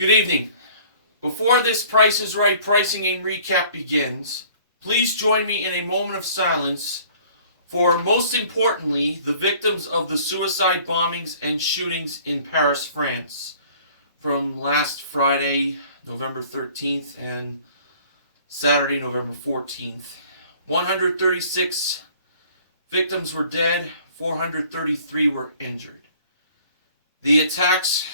Good evening. Before this Price is Right pricing game recap begins, please join me in a moment of silence for, most importantly, the victims of the suicide bombings and shootings in Paris, France, from last Friday, November 13th, and Saturday, November 14th. 136 victims were dead, 433 were injured. The attacks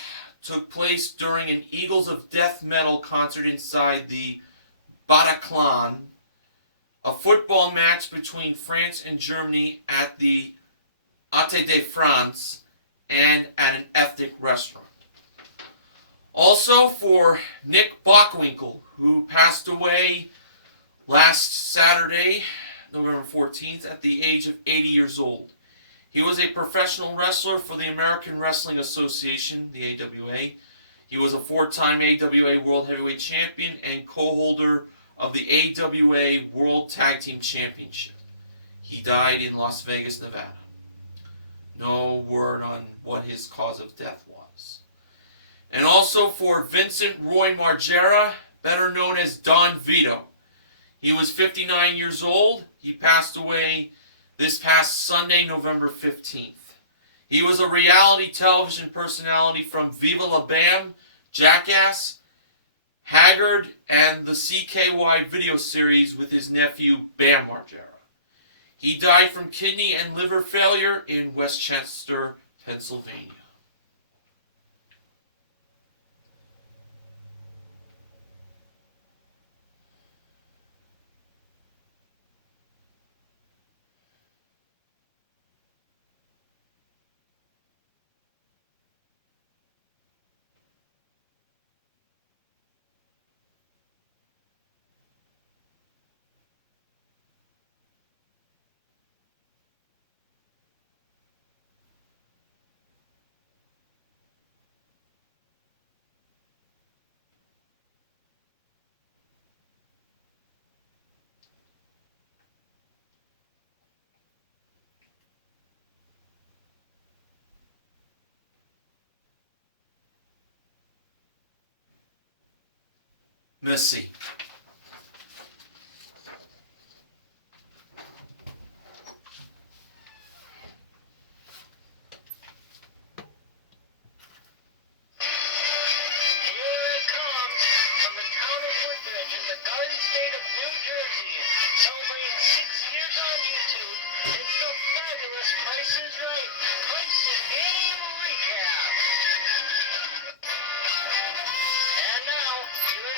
took place during an Eagles of Death metal concert inside the Bataclan, a football match between France and Germany at the Ate de France, and at an ethnic restaurant. Also for Nick Bockwinkel, who passed away last Saturday, November 14th, at the age of 80 years old. He was a professional wrestler for the American Wrestling Association, the AWA. He was a four-time AWA World Heavyweight Champion and co-holder of the AWA World Tag Team Championship. He died in Las Vegas, Nevada. No word on what his cause of death was. And also for Vincent Roy Margera, better known as Don Vito. He was 59 years old. He passed away this past Sunday, November 15th. He was a reality television personality from Viva La Bam, Jackass, Haggard, and the CKY video series with his nephew Bam Margera. He died from kidney and liver failure in Westchester, Pennsylvania. Merci.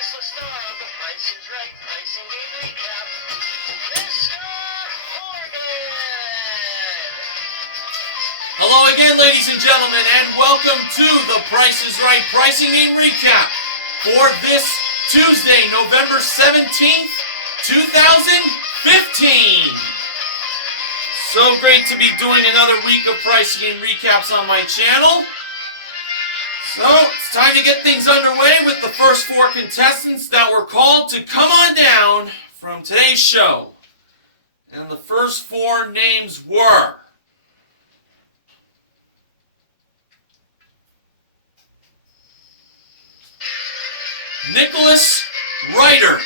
The star of the Price is Right pricing game recap, Mr. Morgan. Hello again, ladies and gentlemen, and welcome to the Price is Right pricing game recap for this Tuesday, November 17th, 2015. So great to be doing another week of pricing game recaps on my channel. So, it's time to get things underway with the first four contestants that were called to come on down from today's show. And the first four names were Nicholas Reiter,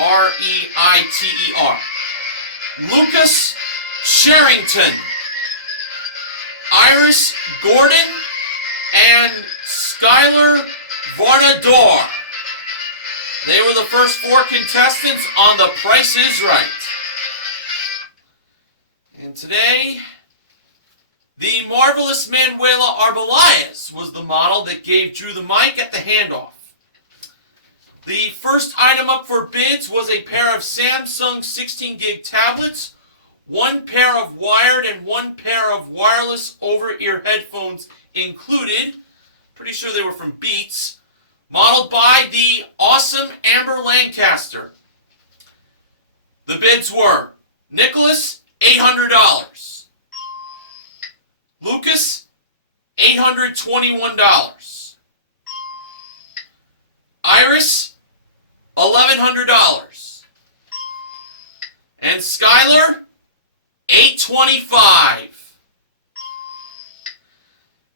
R-E-I-T-E-R, Lucas Sherrington, Iris Gordon, and Skylar Varnador. They were the first four contestants on The Price is Right. And today, the marvelous Manuela Arbeláez was the model that gave Drew the mic at the handoff. The first item up for bids was a pair of Samsung 16 gig tablets, one pair of wired and one pair of wireless over-ear headphones included. Pretty sure they were from Beats. Modeled by the awesome Amber Lancaster. The bids were Nicholas, $800. Lucas, $821. Iris, $1,100. And Skylar, $825.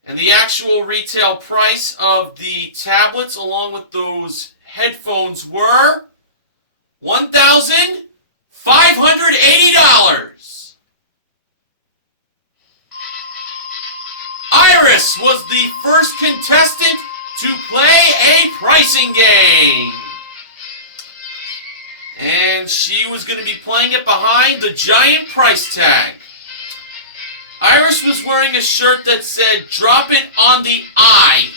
And the actual retail price of the tablets along with those headphones were $1,580. Iris was the first contestant to play a pricing game. And she was going to be playing it behind the giant price tag. Iris was wearing a shirt that said, "Drop it on the I."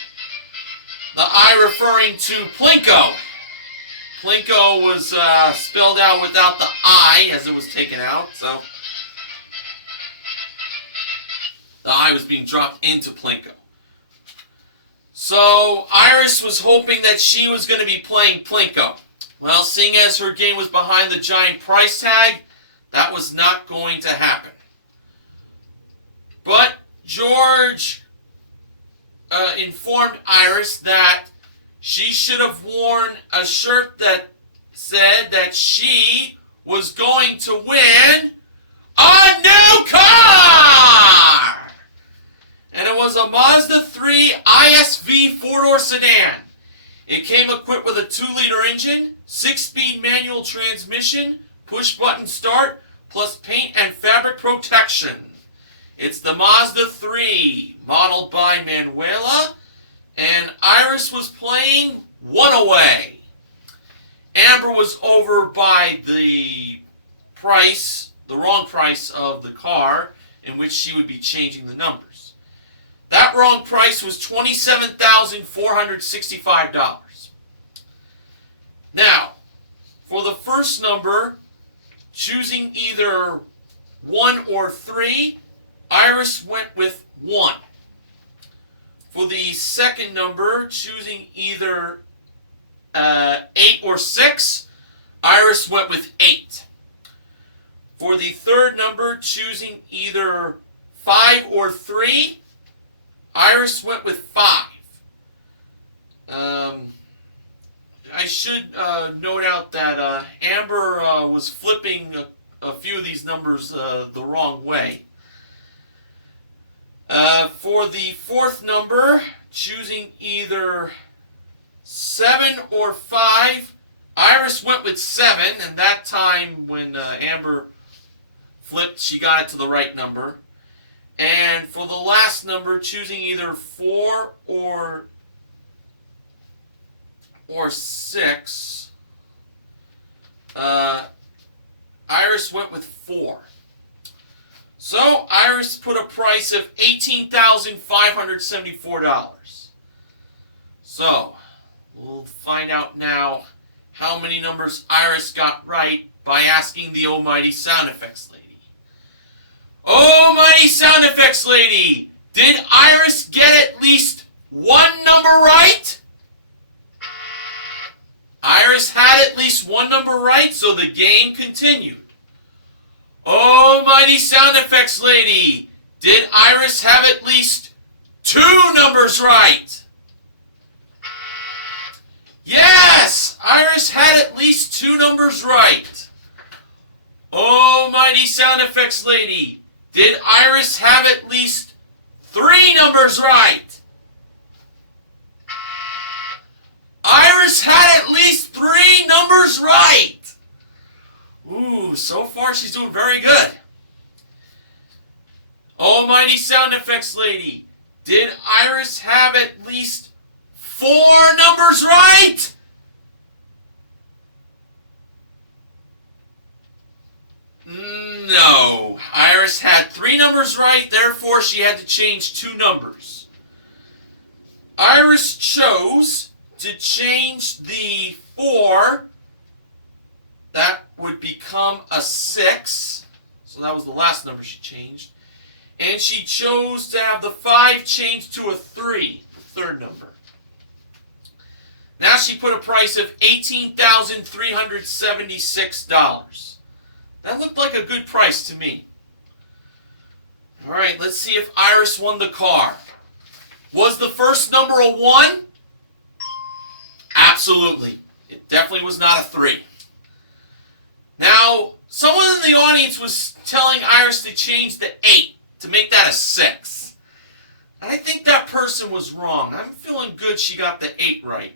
The I referring to Plinko. Plinko was spelled out without the I as it was taken out, so the I was being dropped into Plinko. So Iris was hoping that she was going to be playing Plinko. Well, seeing as her game was behind the giant price tag, that was not going to happen. But George informed Iris that she should have worn a shirt that said that she was going to win a new car! And it was a Mazda 3 ISV four-door sedan. It came equipped with a 2-liter engine, 6-speed manual transmission, push-button start, plus paint and fabric protection. It's the Mazda 3, modeled by Manuela, and Iris was playing one away. Amber was over by the price, the wrong price of the car, in which she would be changing the numbers. That wrong price was $27,465. Now, for the first number, choosing either 1 or 3, Iris went with 1. For the second number, choosing either 8 or 6, Iris went with 8. For the third number, choosing either 5 or 3, Iris went with 5. I should note out that Amber was flipping a few of these numbers the wrong way. For the fourth number, choosing either 7 or 5, Iris went with 7, and that time when Amber flipped, she got it to the right number. And for the last number, choosing either 4 or 6, Iris went with 4. So Iris put a price of $18,574. So we'll find out now how many numbers Iris got right by asking the almighty sound effects lady. Almighty sound effects lady, did Iris get at least one number right? Iris had at least one number right, so the game continued. Almighty sound effects lady, did Iris have at least 2 numbers right? Yes, Iris had at least 2 numbers right. Almighty sound effects lady, did Iris have at least 3 numbers right? Iris had at least 3 numbers right. Ooh, so far she's doing very good. Almighty sound effects lady, did Iris have at least 4 numbers right? No. Iris had 3 numbers right, therefore she had to change 2 numbers. Iris chose to change the 4. That would become a 6. So that was the last number she changed. And she chose to have the 5 changed to a 3, the third number. Now she put a price of $18,376. That looked like a good price to me. Alright, let's see if Iris won the car. Was the first number a 1? Absolutely. It definitely was not a 3. Now, someone in the audience was telling Iris to change the 8 to make that a 6. and I think that person was wrong. I'm feeling good she got the 8 right.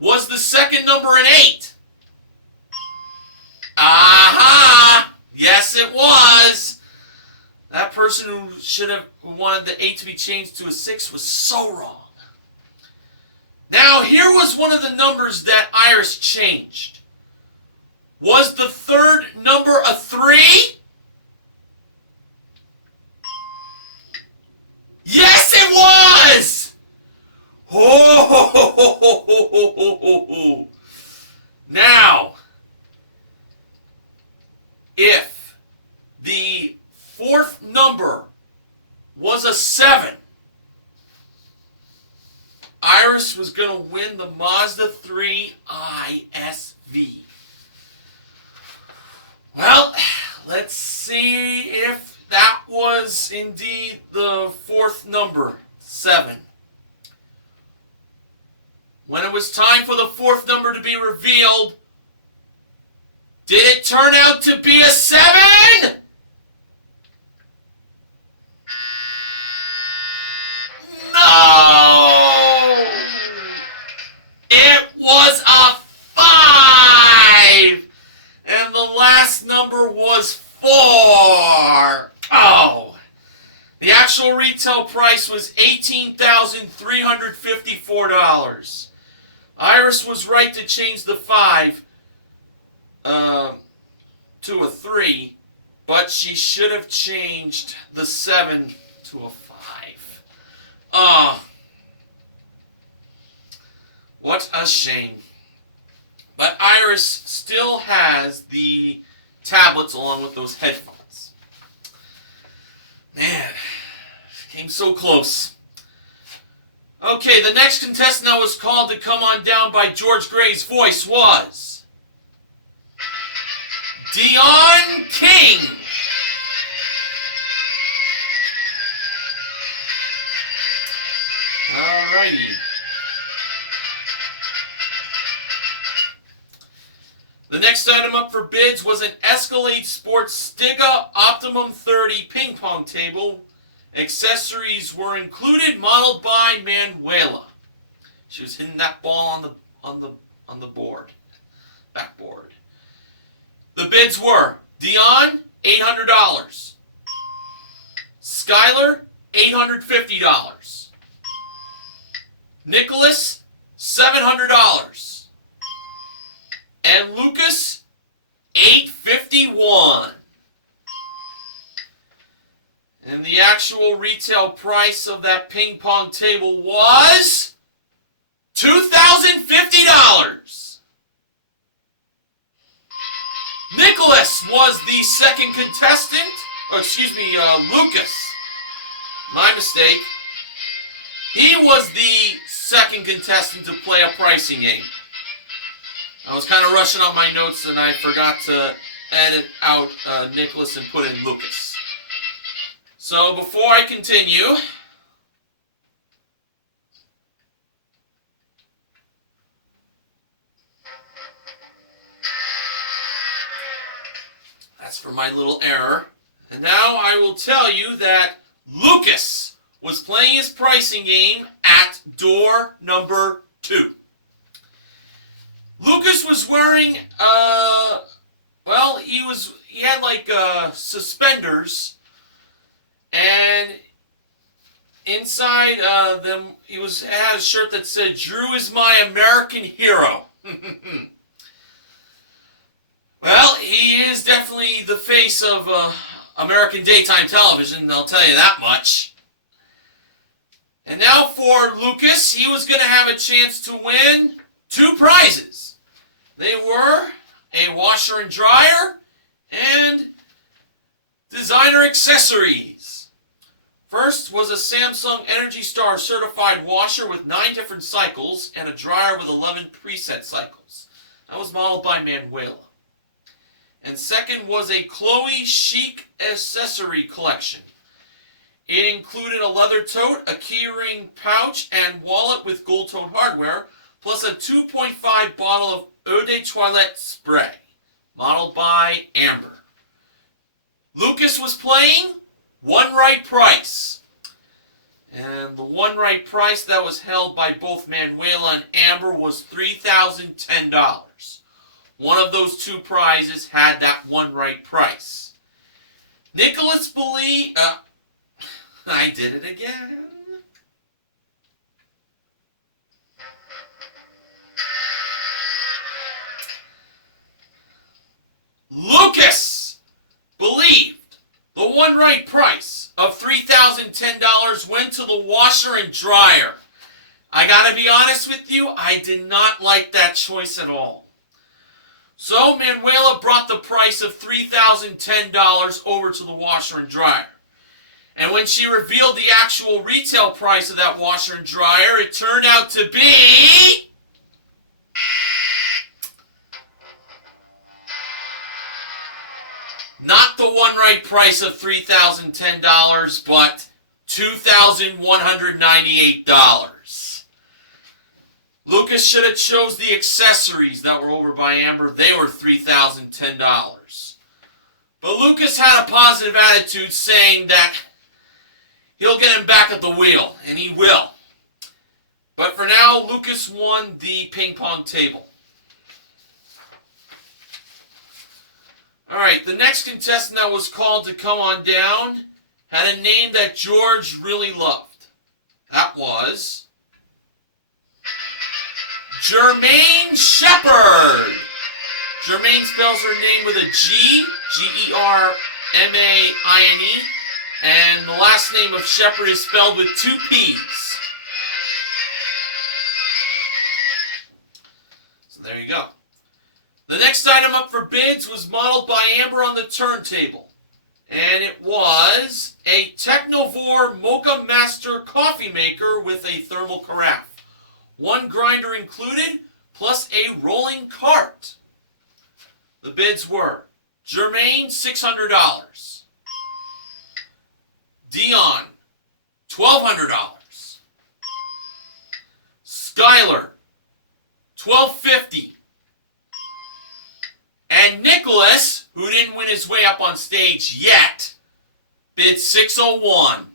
Was the second number an 8? Aha! Yes, it was. That person who wanted the 8 to be changed to a 6 was so wrong. Now, here was one of the numbers that Iris changed. Was the third number a 3? Yes, it was! Oh! Now, if the fourth number was a 7, Iris was going to win the Mazda 3 ISV. Well, let's see if that was indeed the fourth number, 7. When it was time for the fourth number to be revealed, did it turn out to be a 7? No! It was a 5! And the last number was 4. Oh! The actual retail price was $18,354. Iris was right to change the 5 to a 3, but she should have changed the 7 to a 5. What a shame. But Iris still has the tablets along with those headphones. Man, came so close. Okay, the next contestant that was called to come on down by George Gray's voice was Dion King. Alrighty. The next item up for bids was an Escalade Sports Stiga Optimum 30 ping pong table. Accessories were included, modeled by Manuela. She was hitting that ball on the board, backboard. The bids were Dion, $800. Skylar, $850. Nicholas, $700. And Lucas, $851. And the actual retail price of that ping pong table was $2,050. Nicholas was the second contestant. Oh, excuse me, Lucas. My mistake. He was the second contestant to play a pricing game. I was kind of rushing on my notes and I forgot to edit out Nicholas and put in Lucas. So before I continue, that's for my little error. And now I will tell you that Lucas was playing his pricing game at door number 2. Lucas was wearing, he had like suspenders, and inside them he had a shirt that said, "Drew is my American hero." Well, he is definitely the face of American daytime television, I'll tell you that much. And now for Lucas, he was going to have a chance to win 2 prizes. They were a washer and dryer and designer accessories. First was a Samsung Energy Star certified washer with 9 different cycles and a dryer with 11 preset cycles. That was modeled by Manuela. And second was a Chloe Chic accessory collection. It included a leather tote, a keyring pouch, and wallet with gold-toned hardware, plus a 2.5 bottle of Eau de Toilette spray, modeled by Amber. Lucas was playing one right price. And the one right price that was held by both Manuela and Amber was $3,010. One of those two prizes had that one right price. Nicholas believed... I did it again. Lucas believed the one right price of $3,010 went to the washer and dryer. I gotta be honest with you, I did not like that choice at all. So Manuela brought the price of $3,010 over to the washer and dryer. And when she revealed the actual retail price of that washer and dryer, it turned out to be... not the one right price of $3,010, but $2,198. Lucas should have chose the accessories that were over by Amber. They were $3,010. But Lucas had a positive attitude, saying that he'll get him back at the wheel, and he will. But for now, Lucas won the ping pong table. Alright, the next contestant that was called to come on down had a name that George really loved. That was... Jermaine Shepard. Jermaine spells her name with a G, G-E-R-M-A-I-N-E, and the last name of Shepard is spelled with two P's. So there you go. The next item up for bids was modeled by Amber on the turntable, and it was a Technovore Mocha Master coffee maker with a thermal carafe. One grinder included, plus a rolling cart. The bids were Jermaine, $600. Dion, $1,200. Skylar, $1,250. And Nicholas, who didn't win his way up on stage yet, bid $601.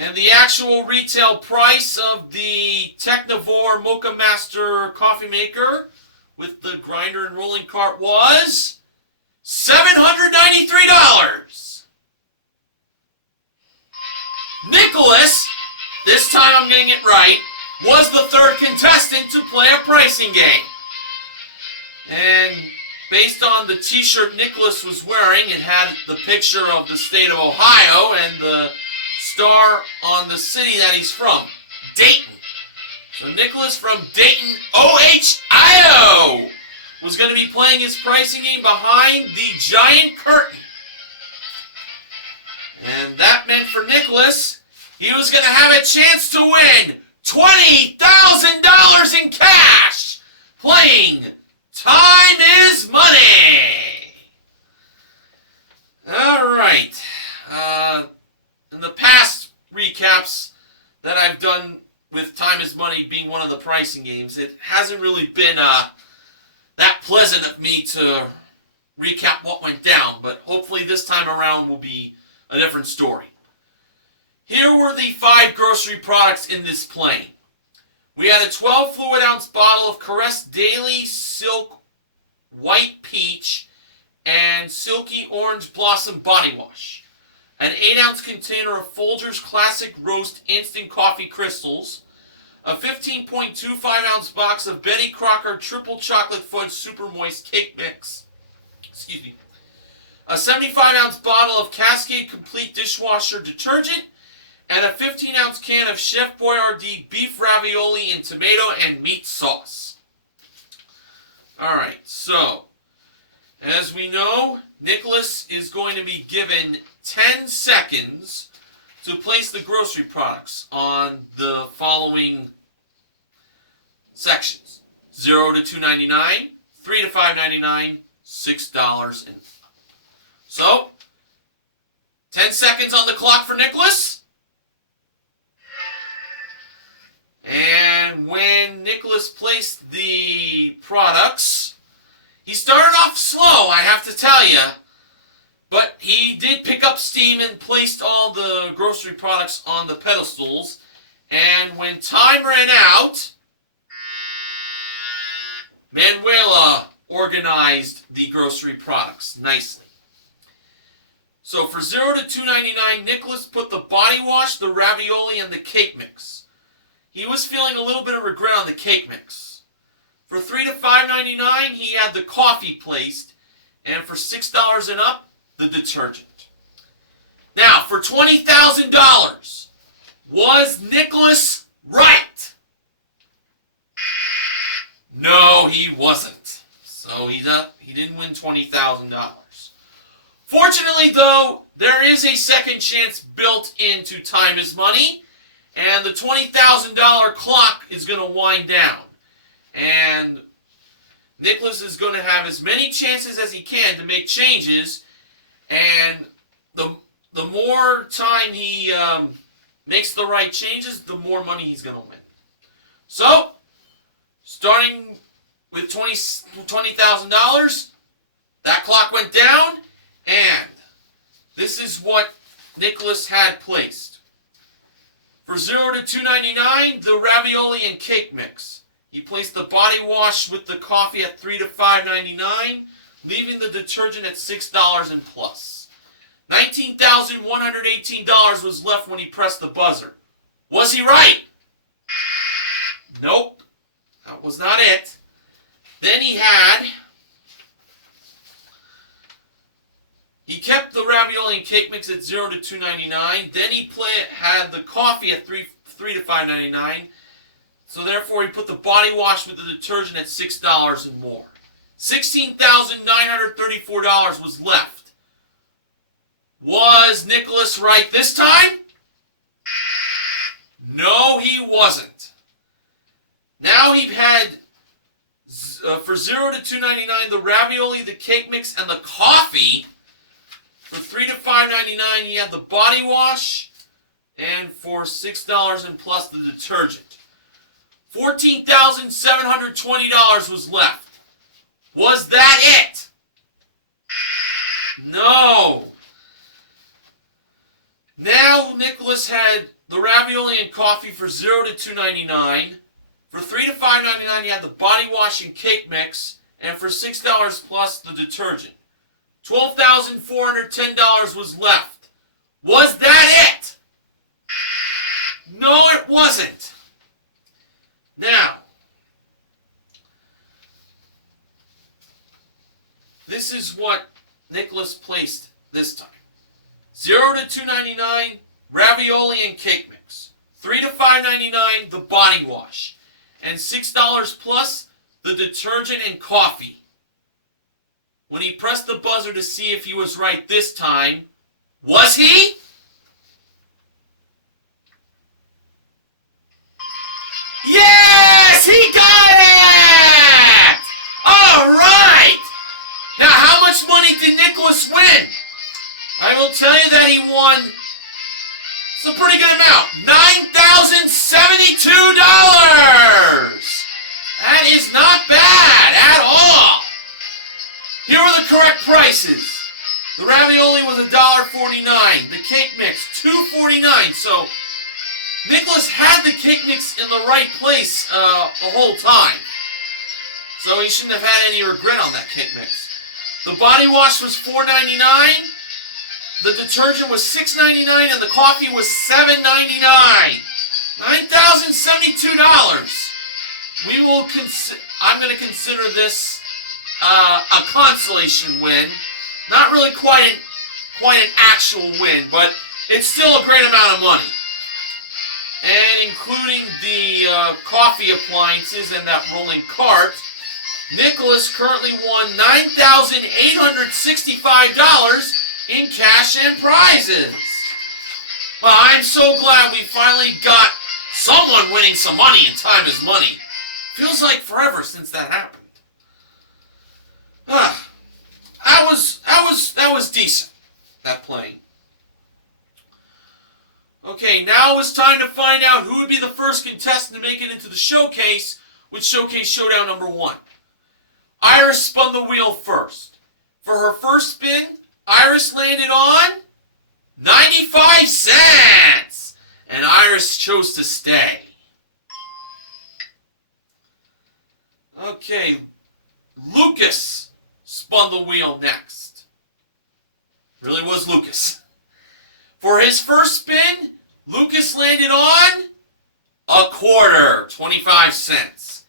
And the actual retail price of the Technovore Mocha Master coffee maker with the grinder and rolling cart was $793. Nicholas, this time I'm getting it right, was the third contestant to play a pricing game. And based on the t-shirt Nicholas was wearing, it had the picture of the state of Ohio and the star on the city that he's from, Dayton. So Nicholas from Dayton, Ohio, was going to be playing his pricing game behind the giant curtain. And that meant for Nicholas, he was going to have a chance to win $20,000 in cash, playing Time is Money. All right. In the past recaps that I've done with Time is Money being one of the pricing games, it hasn't really been that pleasant of me to recap what went down, but hopefully this time around will be a different story. Here were the 5 grocery products in this plane. We had a 12 fluid ounce bottle of Caress Daily Silk White Peach and Silky Orange Blossom Body Wash. An 8 ounce container of Folgers Classic Roast Instant Coffee Crystals. A 15.25 ounce box of Betty Crocker Triple Chocolate Fudge Super Moist Cake Mix. Excuse me. A 75 ounce bottle of Cascade Complete Dishwasher Detergent. And a 15 ounce can of Chef Boyardee Beef Ravioli in Tomato and Meat Sauce. Alright, so, as we know, Nicholas is going to be given 10 seconds to place the grocery products on the following sections. 0 to $2.99, 3 to $5.99, $6 and up. So, 10 seconds on the clock for Nicholas. And when Nicholas placed the products, he started off slow, I have to tell you. But he did pick up steam and placed all the grocery products on the pedestals. And when time ran out, Manuela organized the grocery products nicely. So for $0 to $2.99, Nicholas put the body wash, the ravioli, and the cake mix. He was feeling a little bit of regret on the cake mix. For $3 to $5.99, he had the coffee placed, and for $6 and up, the detergent. Now, for $20,000, was Nicholas right? No, he wasn't. So he didn't win $20,000. Fortunately, though, there is a second chance built into Time is Money, and the $20,000 clock is going to wind down. And Nicholas is going to have as many chances as he can to make changes, and the more time he makes the right changes, the more money he's going to win. So, starting with $20,000, that clock went down, and this is what Nicholas had placed. For $0 to $2.99, the ravioli and cake mix. He placed the body wash with the coffee at $3 to $5.99, leaving the detergent at $6 and plus. $19,118 was left when he pressed the buzzer. Was he right? Nope. That was not it. Then he kept the ravioli and cake mix at $0 to $2.99. Then he had the coffee at $3 to $5.99. So therefore he put the body wash with the detergent at $6 and more. $16,934 was left. Was Nicholas right this time? No, he wasn't. Now he had, for $0 to $2.99, the ravioli, the cake mix, and the coffee. For $3 to $5.99, he had the body wash, and for $6 and plus the detergent. $14,720 was left. Was that it? No. Now Nicholas had the ravioli and coffee for $0 to $2.99. For $3 to $5.99, he had the body wash and cake mix, and for $6 plus the detergent. $12,410 was left. Was that it? No, it wasn't. Now, this is what Nicholas placed this time. $0 to $2.99, ravioli and cake mix. $3 to $5.99, the body wash. And $6 plus the detergent and coffee. When he pressed the buzzer to see if he was right this time, was he? Yes, he got it! All right! Now, how much money did Nicholas win? I will tell you that he won, it's a pretty good amount, $9,072! That is not bad at all. Here are the correct prices. The ravioli was $1.49. The cake mix, $2.49. So Nicholas had the cake mix in the right place the whole time. So he shouldn't have had any regret on that cake mix. The body wash was $4.99. The detergent was $6.99, and the coffee was $7.99. $9,072. I'm going to consider this a consolation win. Not really quite an actual win, but it's still a great amount of money. And including the coffee appliances and that rolling cart, Nicholas currently won $9,865 in cash and prizes. Well, I'm so glad we finally got someone winning some money in Time is Money. Feels like forever since that happened. That was decent, that playing. Okay, now it's time to find out who would be the first contestant to make it into the showcase with Showcase Showdown number 1. Iris spun the wheel first. For her first spin, Iris landed on 95 cents. And Iris chose to stay. Okay, Lucas spun the wheel next. Really was Lucas. For his first spin, Lucas landed on a quarter, 25 cents.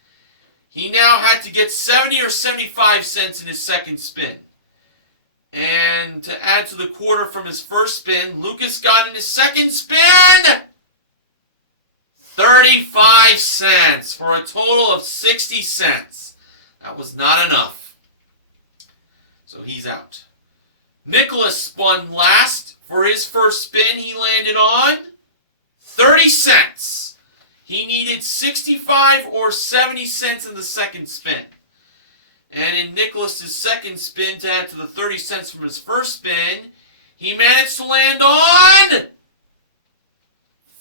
He now had to get 70 or 75 cents in his second spin. And to add to the quarter from his first spin, Lucas got in his second spin 35 cents for a total of 60 cents. That was not enough. So he's out. Nicholas spun last. For his first spin, he landed on 30 cents. He needed 65 or 70 cents in the second spin. And in Nicholas's second spin, to add to the 30 cents from his first spin, he managed to land on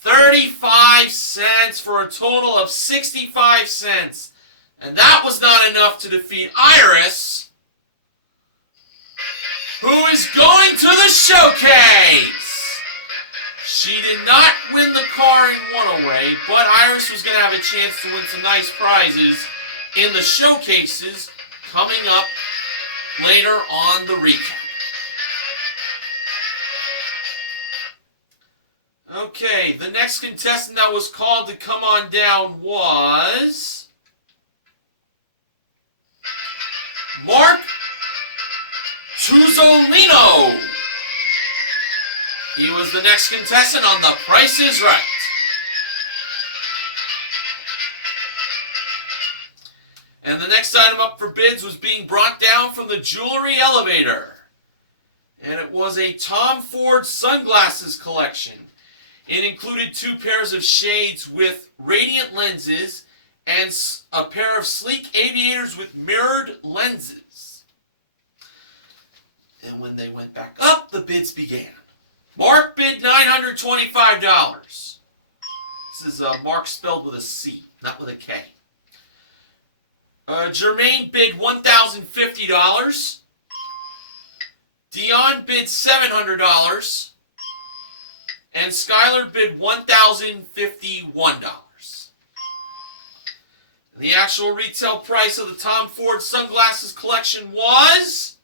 35 cents for a total of 65 cents. And that was not enough to defeat Iris, who is going to the showcase. She did not win the car in one-away, but Iris was going to have a chance to win some nice prizes in the showcases coming up later on the recap. Okay, the next contestant that was called to come on down was Mark Tuzzolino. He was the next contestant on The Price is Right. And the next item up for bids was being brought down from the jewelry elevator. And it was a Tom Ford sunglasses collection. It included 2 pairs of shades with radiant lenses and a pair of sleek aviators with mirrored lenses. And when they went back up, the bids began. Mark bid $925. This is Mark spelled with a C, not with a K. Jermaine bid $1,050. Dion bid $700. And Skylar bid $1,051. The actual retail price of the Tom Ford sunglasses collection was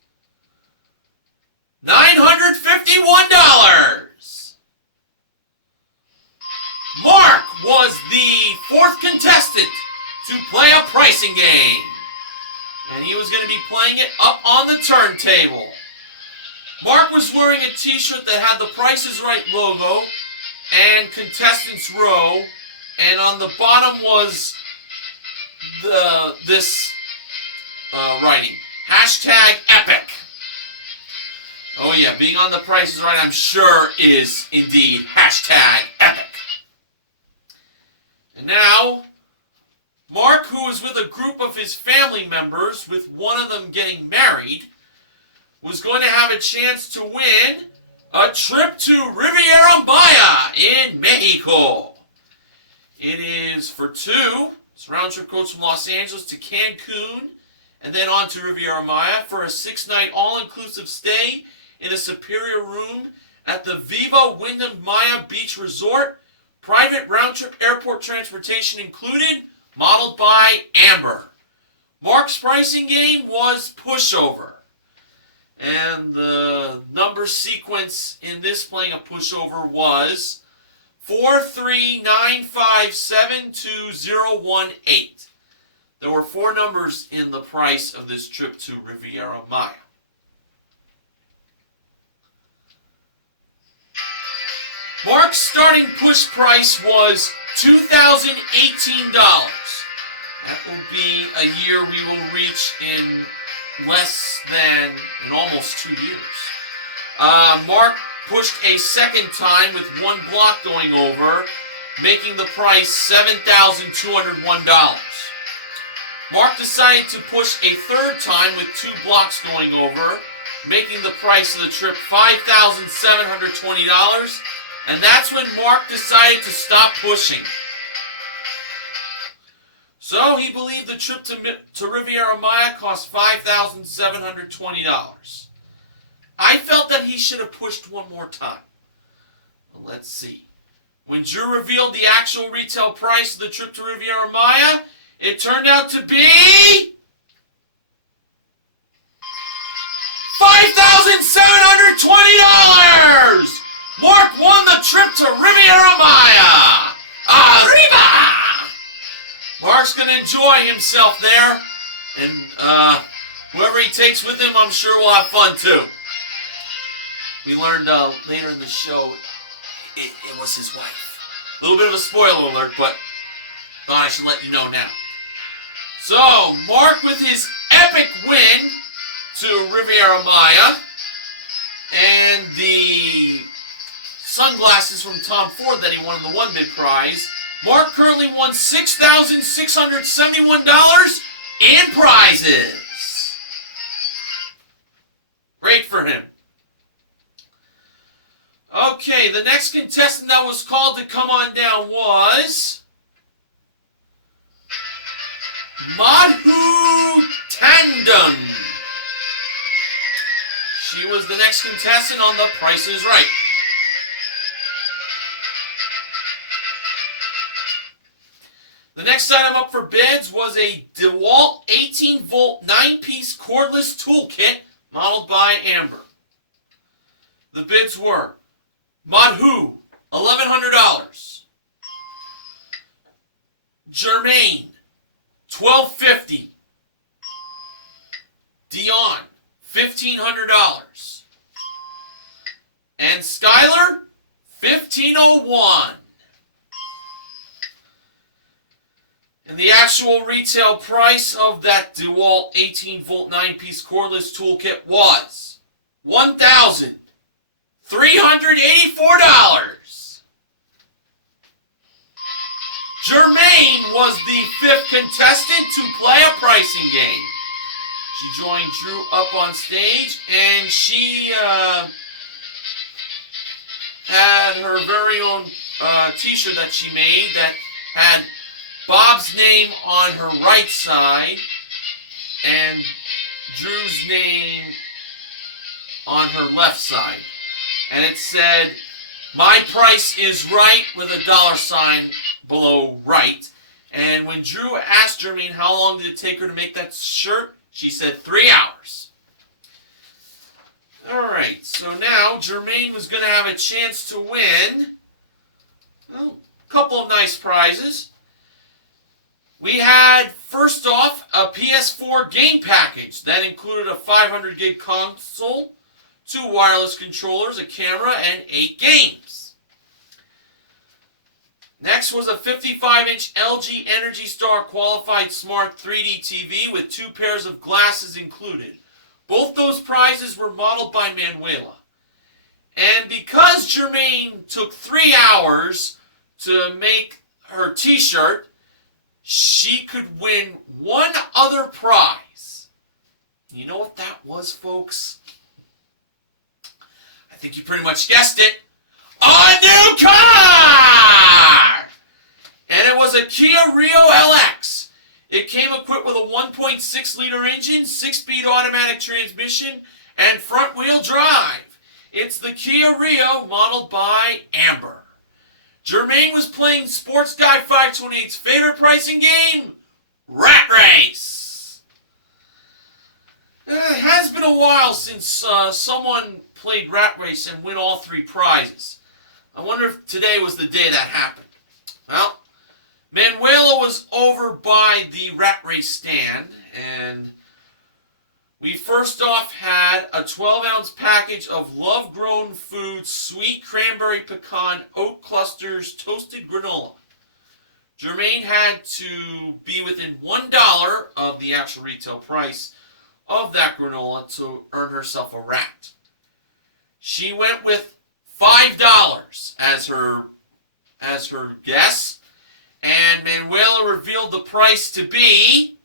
$951. Mark was the 4th contestant to play a pricing game. And he was going to be playing it up on the turntable. Mark was wearing a t-shirt that had the Price is Right logo and Contestants Row. And on the bottom was this writing. #epic. Oh yeah, being on The Price is Right, I'm sure, is indeed #epic. And now, Mark, who was with a group of his family members, with one of them getting married, was going to have a chance to win a trip to Riviera Maya in Mexico. It is for 2. It's a round-trip coach from Los Angeles to Cancun, and then on to Riviera Maya for a 6-night all-inclusive stay in a superior room at the Viva Wyndham Maya Beach Resort. Private round-trip airport transportation included, modeled by Amber. Mark's pricing game was pushover. And the number sequence in this playing a pushover was 439572018. There were 4 numbers in the price of this trip to Riviera Maya. Mark's starting push price was $2,018. That will be a year we will reach in almost 2 years. Mark pushed a second time with 1 block going over, making the price $7,201. Mark decided to push a third time with 2 blocks going over, making the price of the trip $5,720, and that's when Mark decided to stop pushing. So he believed the trip to Riviera Maya cost $5,720. I felt that he should have pushed one more time. Well, let's see. When Drew revealed the actual retail price of the trip to Riviera Maya, it turned out to be $5,720! Mark won the trip to Riviera Maya! Arriba! Mark's going to enjoy himself there, and whoever he takes with him, I'm sure will have fun too. We learned later in the show, it was his wife. A little bit of a spoiler alert, but thought I should let you know now. So, Mark with his epic win to Riviera Maya, and the sunglasses from Tom Ford that he won in the one bid prize. Mark currently won $6,671 in prizes. Great for him. Okay, the next contestant that was called to come on down was Madhu Tandon. She was the next contestant on The Price is Right. The next item up for bids was a DeWalt 18-volt 9-piece cordless toolkit modeled by Amber. The bids were Madhu, $1,100. Jermaine, $1,250. Dion, $1,500. And Skylar, $1,501. And the actual retail price of that DeWalt 18-volt 9-piece cordless toolkit was $1,384. Jermaine was the fifth contestant to play a pricing game. She joined Drew up on stage, and she had her very own t-shirt that she made that had Bob's name on her right side and Drew's name on her left side. And it said, "My price is right," with a $sign below right. And when Drew asked Jermaine how long did it take her to make that shirt, she said 3 hours. Alright, so now Jermaine was going to have a chance to win, well, a couple of nice prizes. We had, first off, a PS4 game package that included a 500 gig console, 2 wireless controllers, a camera, and 8 games. Next was a 55-inch LG Energy Star qualified smart 3D TV with 2 pairs of glasses included. Both those prizes were modeled by Manuela. And because Jermaine took 3 hours to make her t-shirt, she could win one other prize. You know what that was, folks? I think you pretty much guessed it. A new car! And it was a Kia Rio LX. It came equipped with a 1.6-liter engine, 6-speed automatic transmission, and front-wheel drive. It's the Kia Rio modeled by Amber. Jermaine was playing Sports Guy 528's favorite pricing game, Rat Race. It has been a while since someone played Rat Race and win all 3 prizes. I wonder if today was the day that happened. Well, Manuela was over by the Rat Race stand, and we first off had a 12-ounce package of Love Grown Foods Sweet Cranberry Pecan Oat Clusters Toasted Granola. Jermaine had to be within $1 of the actual retail price of that granola to earn herself a rat. She went with $5 as her guess, and Manuela revealed the price to be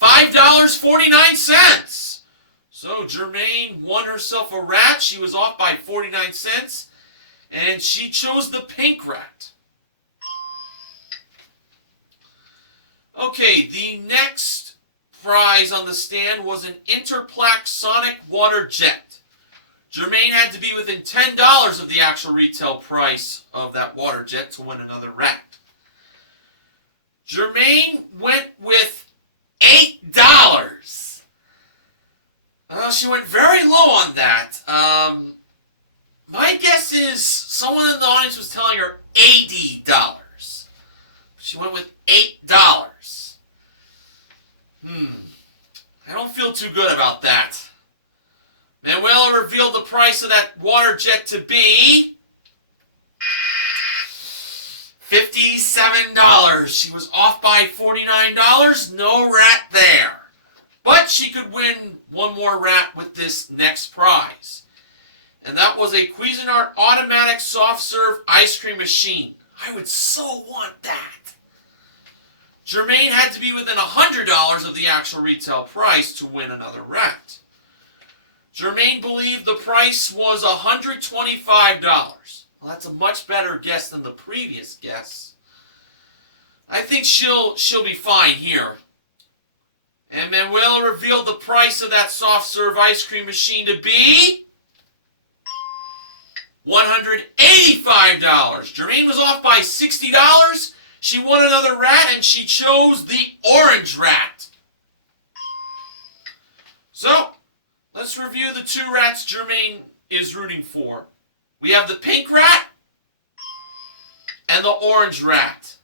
$5.49. So Jermaine won herself a rat. She was off by 49 cents, and she chose the pink rat. Okay, the next prize on the stand was an Interplaque Sonic Water Jet. Jermaine had to be within $10 of the actual retail price of that water jet to win another rat. Jermaine went with $8. Well, she went very low on that. My guess is someone in the audience was telling her $80. She went with $8. I don't feel too good about that. Manuela revealed the price of that water jet to be $57. She was off by $49. No rat there. But she could win one more rat with this next prize. And that was a Cuisinart automatic soft serve ice cream machine. I would so want that. Jermaine had to be within $100 of the actual retail price to win another rat. Jermaine believed the price was $125. Well, that's a much better guess than the previous guess. I think she'll be fine here. And Manuela revealed the price of that soft serve ice cream machine to be $185. Jermaine was off by $60. She won another rat and she chose the orange rat. So, let's review the two rats Jermaine is rooting for. We have the pink rat and the orange rat.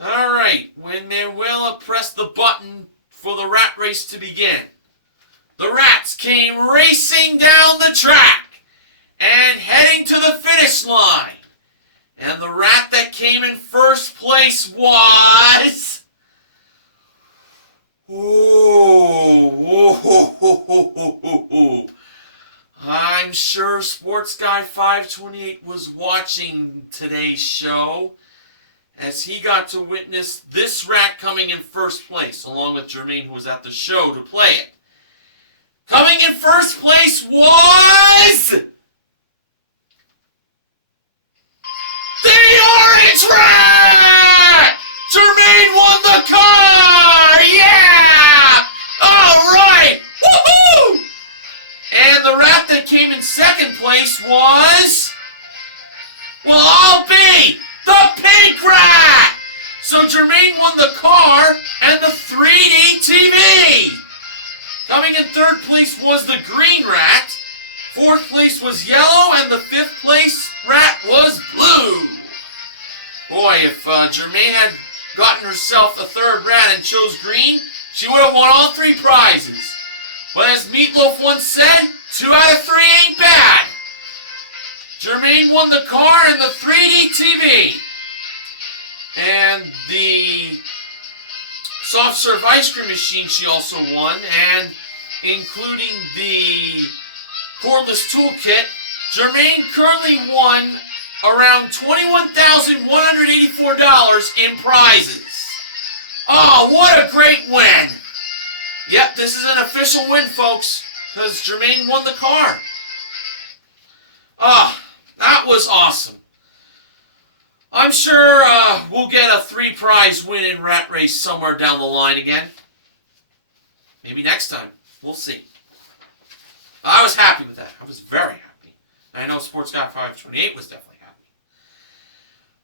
Alright, when Manuela pressed the button for the rat race to begin, the rats came racing down the track and heading to the finish line. And the rat that came in first place was... I'm sure Sports Guy 528 was watching today's show as he got to witness this rat coming in first place, along with Jermaine, who was at the show to play it. Coming in first place was... the orange rat! Jermaine won the car! Yeah! Alright! Woohoo! And the rat that came in second place was... well, I'll be the pink rat! So Jermaine won the car and the 3D TV! Coming in third place was the green rat. Fourth place was yellow, and the fifth place rat was blue. Boy, if Jermaine had gotten herself a third rat and chose green, she would have won all three prizes. But as Meatloaf once said, 2 out of 3 ain't bad. Jermaine won the car and the 3D TV. And the soft serve ice cream machine she also won, and including the cordless toolkit, Jermaine currently won around $21,184 in prizes. Oh, what a great win! Yep, this is an official win, folks, because Jermaine won the car. Ah, that was awesome. I'm sure we'll get a 3-prize win in Rat Race somewhere down the line again. Maybe next time. We'll see. I was happy with that. I was very happy. I know Sports Guy 528 was definitely happy.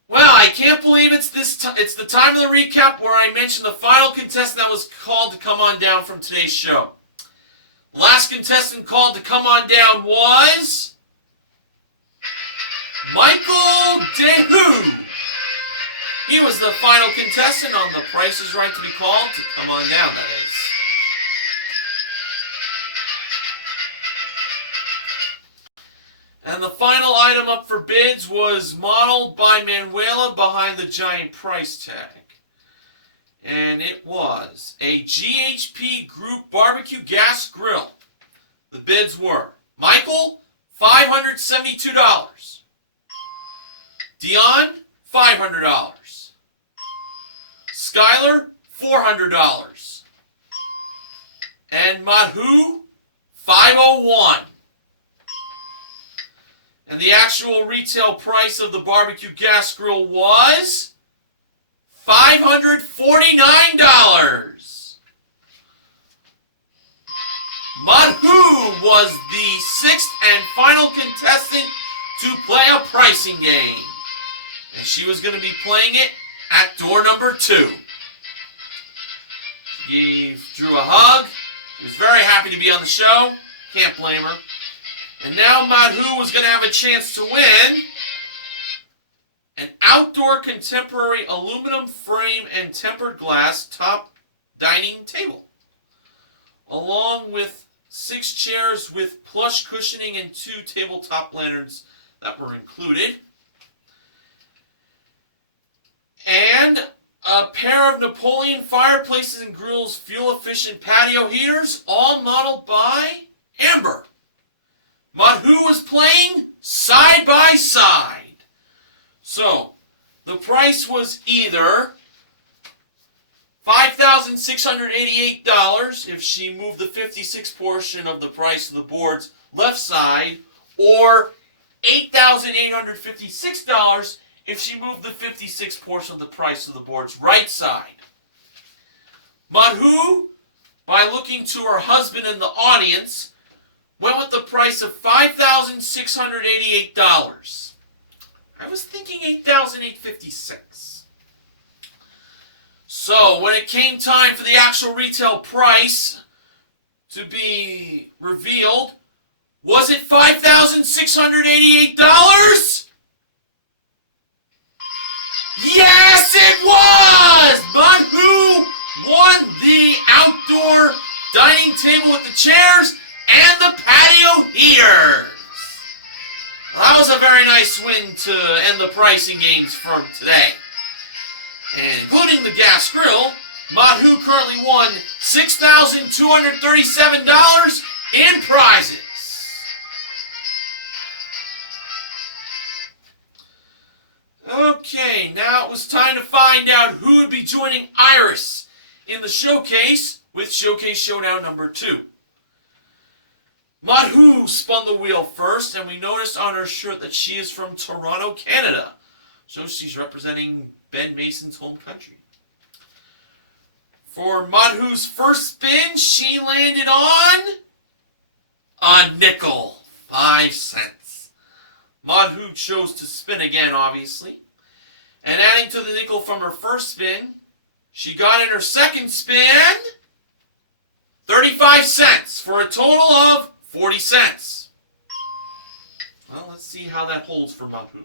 Well, I can't believe it's the time of the recap where I mentioned the final contestant that was called to come on down from today's show. The last contestant called to come on down was... Michael DeHoo. He was the final contestant on The Price is Right to be called to come on down, that is. And the final item up for bids was modeled by Manuela behind the giant price tag. And it was a GHP Group Barbecue Gas Grill. The bids were Michael, $572. Dion, $500. Skylar, $400. And Madhu, $501. And the actual retail price of the barbecue gas grill was $549. Madhu was the sixth and final contestant to play a pricing game. And she was going to be playing it at door number 2. She gave Drew a hug. She was very happy to be on the show. Can't blame her. And now Madhu was going to have a chance to win an outdoor contemporary aluminum frame and tempered glass top dining table, along with 6 chairs with plush cushioning and 2 tabletop lanterns that were included, and a pair of Napoleon fireplaces and grills fuel-efficient patio heaters, all modeled by Amber. Madhu was playing side by side. So, the price was either $5,688 if she moved the 56 portion of the price of the board's left side, or $8,856 if she moved the 56 portion of the price of the board's right side. Madhu, by looking to her husband in the audience, went with the price of $5,688. I was thinking $8,856. So, when it came time for the actual retail price to be revealed, was it $5,688? Yes, it was! Madhu won the outdoor dining table with the chairs and the patio heaters. That was a very nice win to end the pricing games for today. And including the gas grill, Madhu currently won $6,237 in prizes. Okay, now it was time to find out who would be joining Iris in the showcase with Showcase Showdown number 2. Madhu spun the wheel first, and we noticed on her shirt that she is from Toronto, Canada. So she's representing Ben Mason's home country. For Madhu's first spin, she landed on a nickel, 5 cents. Madhu chose to spin again, obviously. And adding to the nickel from her first spin, she got in her second spin 35 cents for a total of 40 cents. Well, let's see how that holds for Madhu.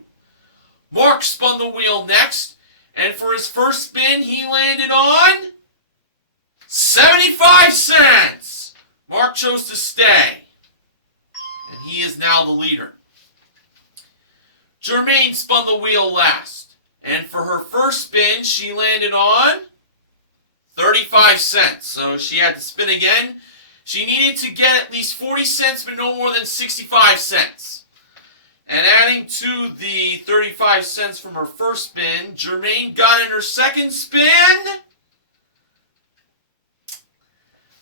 Mark spun the wheel next, and for his first spin, he landed on 75 cents. Mark chose to stay, and he is now the leader. Jermaine spun the wheel last, and for her first spin, she landed on 35 cents. So she had to spin again. She needed to get at least 40 cents, but no more than 65 cents. And adding to the 35 cents from her first spin, Jermaine got in her second spin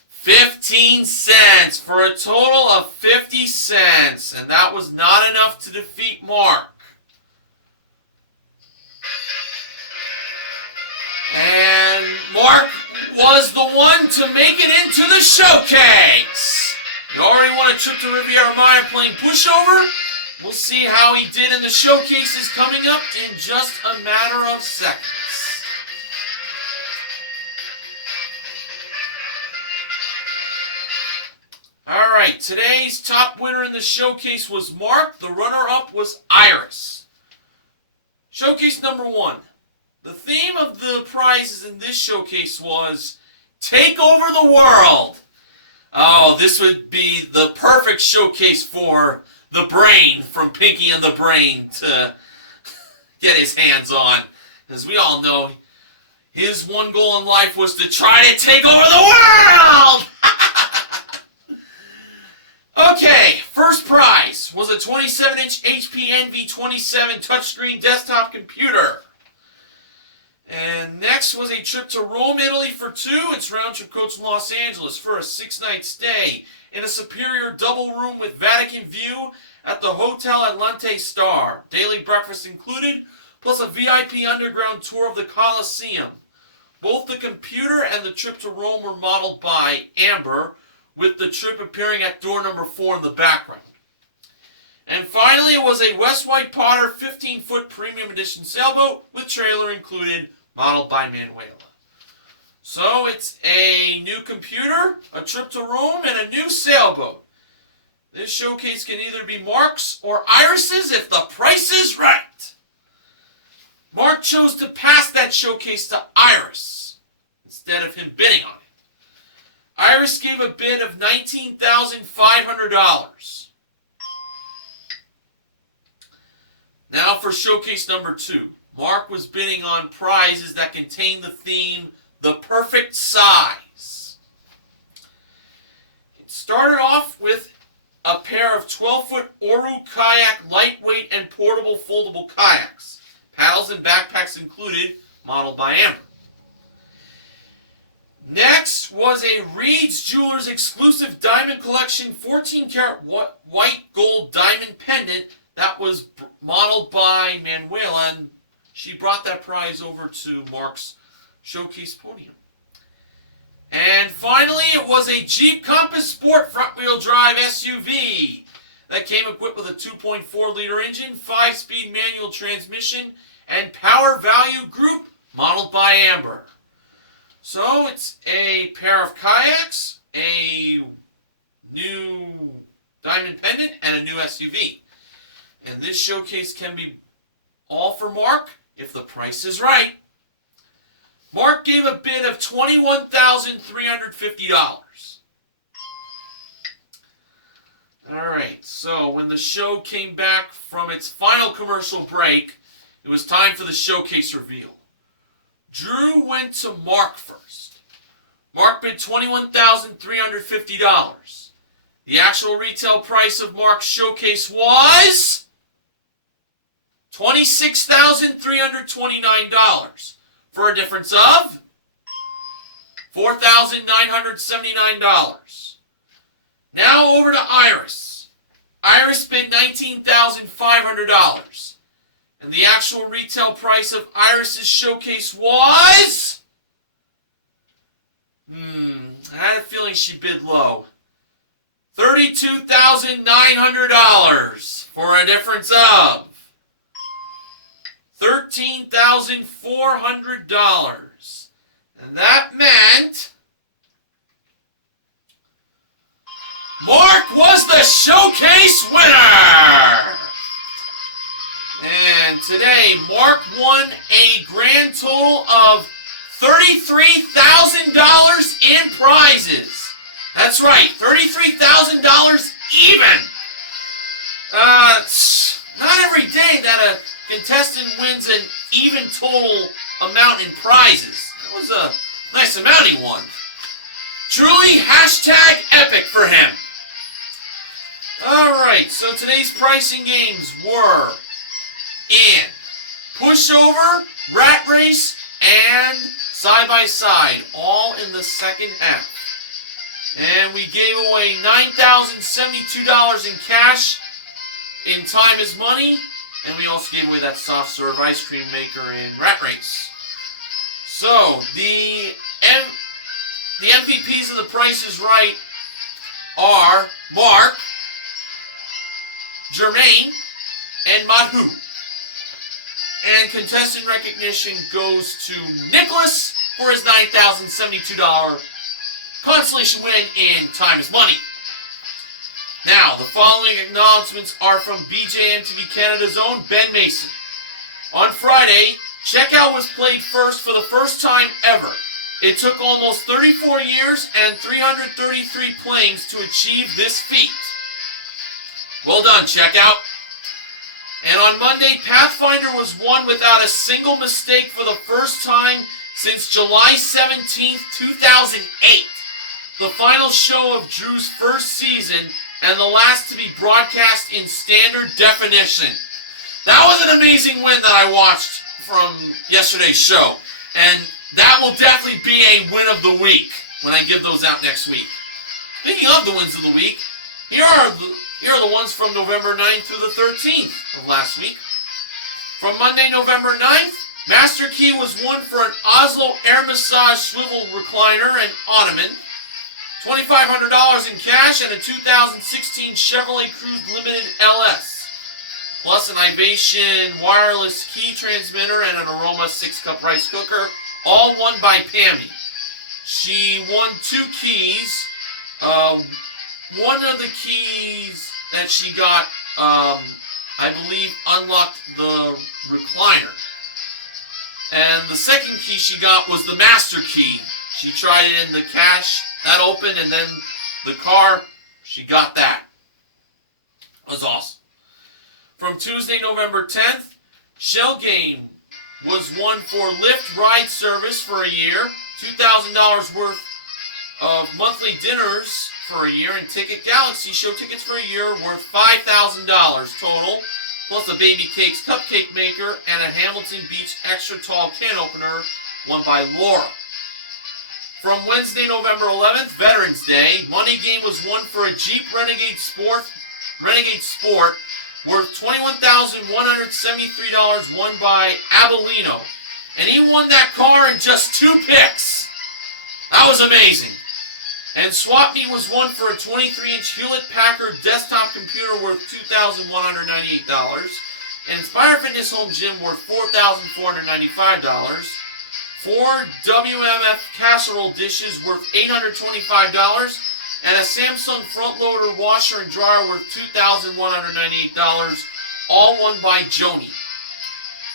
15 cents for a total of 50 cents. And that was not enough to defeat Mark. And Mark was the one to make it into the showcase. You already won a trip to Riviera Maya playing pushover. We'll see how he did in the showcases coming up in just a matter of seconds. Alright, today's top winner in the showcase was Mark. The runner-up was Iris. Showcase number 1. The theme of the prizes in this showcase was Take Over the World. Oh, this would be the perfect showcase for the Brain from Pinky and the Brain to get his hands on. As we all know, his one goal in life was to try to take over the world! Okay, first prize was a 27-inch HP Envy 27 touchscreen desktop computer. And next was a trip to Rome, Italy for 2. It's round-trip coach in Los Angeles for a 6-night stay in a superior double room with Vatican view at the Hotel Atlante Star. Daily breakfast included, plus a VIP underground tour of the Colosseum. Both the computer and the trip to Rome were modeled by Amber, with the trip appearing at door number 4 in the background. And finally, it was a West White Potter 15-foot premium edition sailboat with trailer included, modeled by Manuela. So it's a new computer, a trip to Rome, and a new sailboat. This showcase can either be Mark's or Iris's if the price is right. Mark chose to pass that showcase to Iris instead of him bidding on it. Iris gave a bid of $19,500. Now for showcase number 2. Mark was bidding on prizes that contain the theme, the perfect size. It started off with a pair of 12-foot Oru kayak lightweight and portable foldable kayaks. Paddles and backpacks included, modeled by Amber. Next was a Reed's Jewelers exclusive diamond collection 14-karat white gold diamond pendant that was modeled by Manuela, and she brought that prize over to Mark's showcase podium. And finally, it was a Jeep Compass Sport front-wheel drive SUV that came equipped with a 2.4-liter engine, 5-speed manual transmission, and power value group modeled by Amber. So it's a pair of kayaks, a new diamond pendant, and a new SUV. And this showcase can be all for Mark if the price is right. Mark gave a bid of $21,350. Alright, so when the show came back from its final commercial break, it was time for the showcase reveal. Drew went to Mark first. Mark bid $21,350. The actual retail price of Mark's showcase was $26,329, for a difference of $4,979. Now over to Iris. Iris bid $19,500. And the actual retail price of Iris's showcase was... I had a feeling she bid low. $32,900, for a difference of $13,400. And that meant Mark was the showcase winner! And today, Mark won a grand total of $33,000 in prizes. That's right, $33,000 even. It's not every day that a contestant wins an even total amount in prizes. That was a nice amount he won. Truly, hashtag epic for him. Alright, so today's pricing games were in pushover, rat race, and side-by-side, all in the second half. And we gave away $9,072 in cash in Time is Money, and we also gave away that soft serve ice cream maker in Rat Race. So, the MVPs of The Price is Right are Mark, Jermaine, and Madhu. And contestant recognition goes to Nicholas for his $9,072 consolation win in Time is Money. Now, the following acknowledgments are from BJMTV Canada's own Ben Mason. On Friday, Checkout was played first for the first time ever. It took almost 34 years and 333 playings to achieve this feat. Well done, Checkout. And on Monday, Pathfinder was won without a single mistake for the first time since July 17th, 2008. The final show of Drew's first season and the last to be broadcast in standard definition. That was an amazing win that I watched from yesterday's show. And that will definitely be a win of the week when I give those out next week. Speaking of the wins of the week, here are the ones from November 9th through the 13th of last week. From Monday, November 9th, Master Key was won for an Oslo Air Massage Swivel Recliner and Ottoman, $2,500 in cash, and a 2016 Chevrolet Cruze Limited LS, plus an Ivation wireless key transmitter and an Aroma 6-cup rice cooker, all won by Pammy. She won 2 keys. One of the keys that she got, I believe, unlocked the recliner. And the second key she got was the master key. She tried it in the cash, that opened, and then the car, she got that. It was awesome. From Tuesday, November 10th, Shell Game was won for Lyft ride service for a year, $2,000 worth of monthly dinners for a year, and Ticket Galaxy show tickets for a year worth $5,000 total, plus a Baby Cakes cupcake maker and a Hamilton Beach extra tall can opener won by Laura. From Wednesday, November 11th, Veterans Day, Money Game was won for a Jeep Renegade Sport worth $21,173 won by Abelino. And he won that car in just 2 picks. That was amazing. And Swap Meet was won for a 23-inch Hewlett-Packard desktop computer worth $2,198. And Inspire Fitness Home Gym worth $4,495. 4 WMF casserole dishes worth $825. And a Samsung front loader washer and dryer worth $2,198, all won by Joni.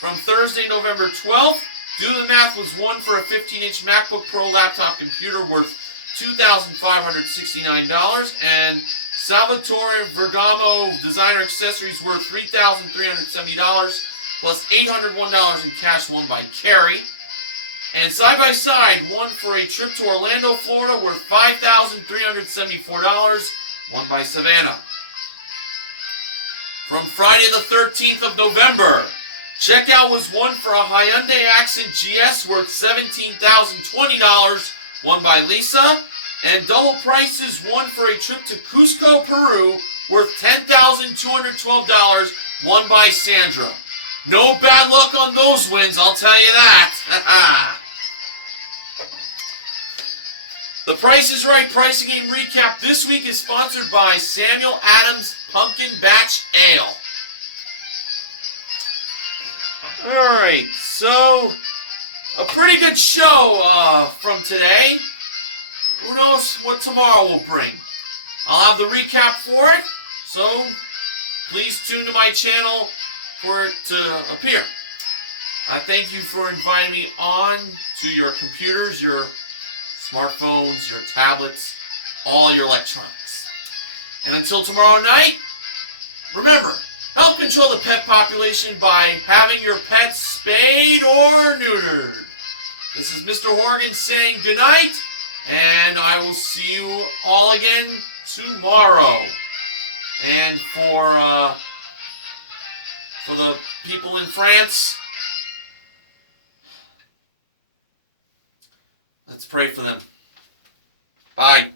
From Thursday, November 12th, Do the Math was won for a 15-inch MacBook Pro laptop computer worth $2,569, and Salvatore Vergamo designer accessories worth $3,370, plus $801 in cash won by Carrie. And Side by Side won for a trip to Orlando, Florida worth $5,374, won by Savannah. From Friday the 13th of November, Checkout was won for a Hyundai Accent GS worth $17,020, won by Lisa. And Double Prices won for a trip to Cusco, Peru worth $10,212, won by Sandra. No bad luck on those wins, I'll tell you that. The Price is Right Pricing Game Recap this week is sponsored by Samuel Adams Pumpkin Batch Ale. Alright, so a pretty good show from today. Who knows what tomorrow will bring? I'll have the recap for it, so please tune to my channel for it to appear. I thank you for inviting me on to your computers, your smartphones, your tablets, all your electronics. And until tomorrow night, remember, help control the pet population by having your pets spayed or neutered. This is Mr. Horgan saying goodnight, and I will see you all again tomorrow. And for the people in France, let's pray for them. Bye.